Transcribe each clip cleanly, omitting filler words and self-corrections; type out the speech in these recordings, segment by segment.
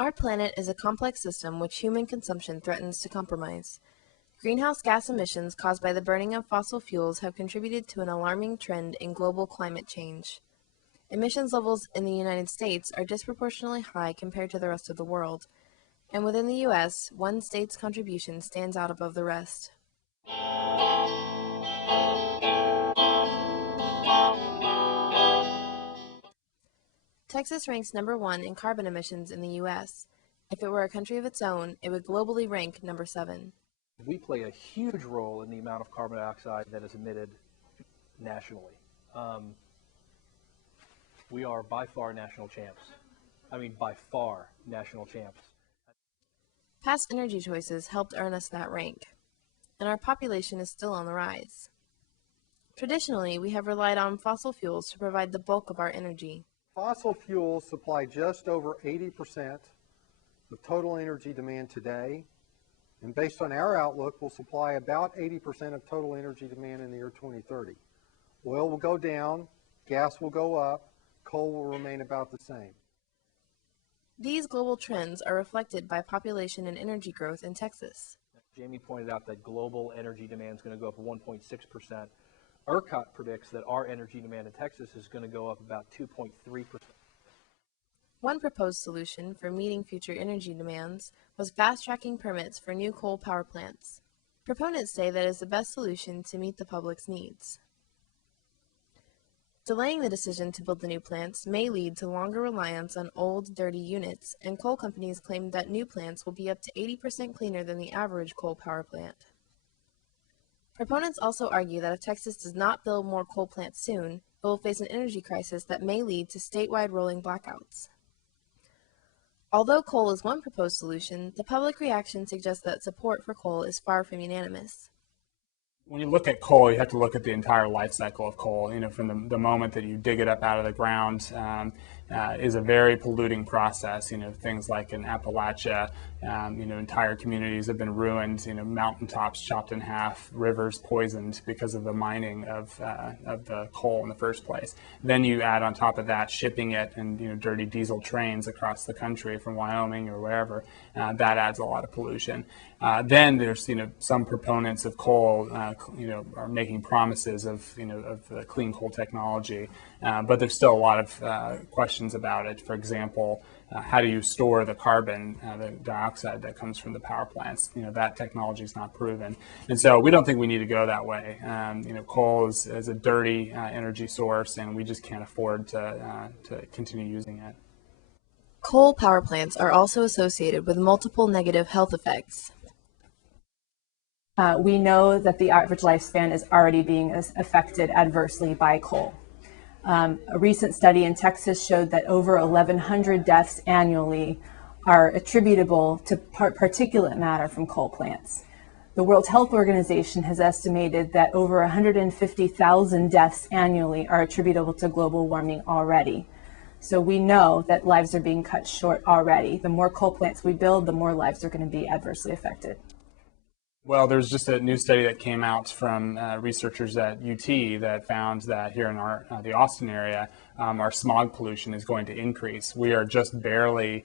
Our planet is a complex system which human consumption threatens to compromise. Greenhouse gas emissions caused by the burning of fossil fuels have contributed to an alarming trend in global climate change. Emissions levels in the United States are disproportionately high compared to the rest of the world, and within the U.S., one state's contribution stands out above the rest. Texas ranks number 1 in carbon emissions in the U.S. If it were a country of its own, it would globally rank number 7. We play a huge role in the amount of carbon dioxide that is emitted nationally. We are by far national champs. I mean, by far national champs. Past energy choices helped earn us that rank, and our population is still on the rise. Traditionally, we have relied on fossil fuels to provide the bulk of our energy. Fossil fuels supply just over 80% of total energy demand today, and based on our outlook, will supply about 80% of total energy demand in the year 2030. Oil will go down, gas will go up, coal will remain about the same. These global trends are reflected by population and energy growth in Texas. Jamie pointed out that global energy demand is going to go up 1.6%. ERCOT predicts that our energy demand in Texas is going to go up about 2.3%. One proposed solution for meeting future energy demands was fast-tracking permits for new coal power plants. Proponents say that is the best solution to meet the public's needs. Delaying the decision to build the new plants may lead to longer reliance on old, dirty units, and coal companies claim that new plants will be up to 80% cleaner than the average coal power plant. Proponents also argue that if Texas does not build more coal plants soon, it will face an energy crisis that may lead to statewide rolling blackouts. Although coal is one proposed solution, the public reaction suggests that support for coal is far from unanimous. When you look at coal, you have to look at the entire life cycle of coal. From the moment that you dig it up out of the ground is a very polluting process. Things like in Appalachia, entire communities have been ruined. Mountaintops chopped in half, rivers poisoned because of the mining of the coal in the first place. Then you add on top of that shipping it and dirty diesel trains across the country from Wyoming or wherever. That adds a lot of pollution. Then there's some proponents of coal are making promises of the clean coal technology, but there's still a lot of questions about it. For example, how do you store the carbon, the dioxide that comes from the power plants? That technology is not proven, and so we don't think we need to go that way. Coal is a dirty energy source, and we just can't afford to continue using it. Coal power plants are also associated with multiple negative health effects. We know that the average lifespan is already being affected adversely by coal. A recent study in Texas showed that over 1,100 deaths annually are attributable to particulate matter from coal plants. The World Health Organization has estimated that over 150,000 deaths annually are attributable to global warming already. So we know that lives are being cut short already. The more coal plants we build, the more lives are going to be adversely affected. Well, there's just a new study that came out from researchers at UT that found that here in the Austin area, our smog pollution is going to increase. We are just barely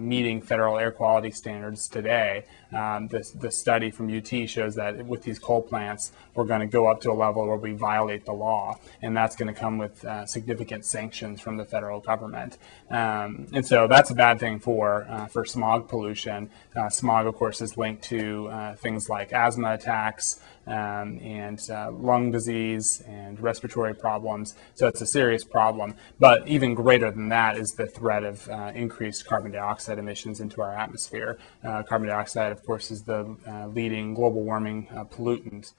meeting federal air quality standards today. The study from UT shows that with these coal plants, we're going to go up to a level where we violate the law, and that's going to come with significant sanctions from the federal government. And so that's a bad thing for smog pollution. Smog, of course, is linked to things like asthma attacks and lung disease and respiratory problems. So it's a serious problem. But even greater than that is the threat of increased carbon dioxide emissions into our atmosphere. Carbon dioxide, of course, is the leading global warming pollutant.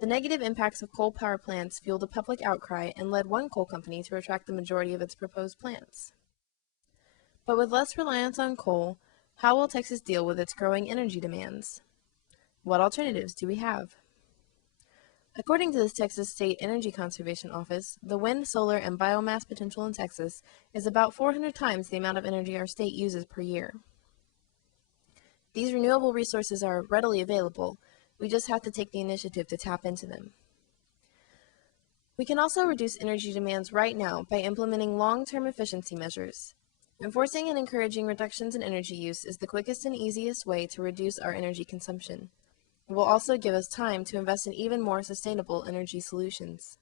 The negative impacts of coal power plants fueled a public outcry and led one coal company to retract the majority of its proposed plants. But with less reliance on coal, how will Texas deal with its growing energy demands? What alternatives do we have? According to the Texas State Energy Conservation Office, the wind, solar, and biomass potential in Texas is about 400 times the amount of energy our state uses per year. These renewable resources are readily available. We just have to take the initiative to tap into them. We can also reduce energy demands right now by implementing long-term efficiency measures. Enforcing and encouraging reductions in energy use is the quickest and easiest way to reduce our energy consumption. It will also give us time to invest in even more sustainable energy solutions.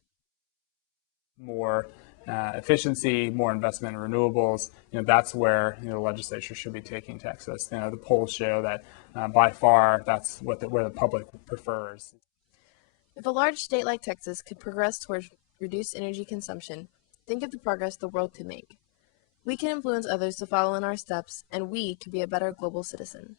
More efficiency, more investment in renewables, that's where the legislature should be taking Texas. The polls show that by far that's where the public prefers. If a large state like Texas could progress towards reduced energy consumption, think of the progress the world could make. We can influence others to follow in our steps, and we could be a better global citizen.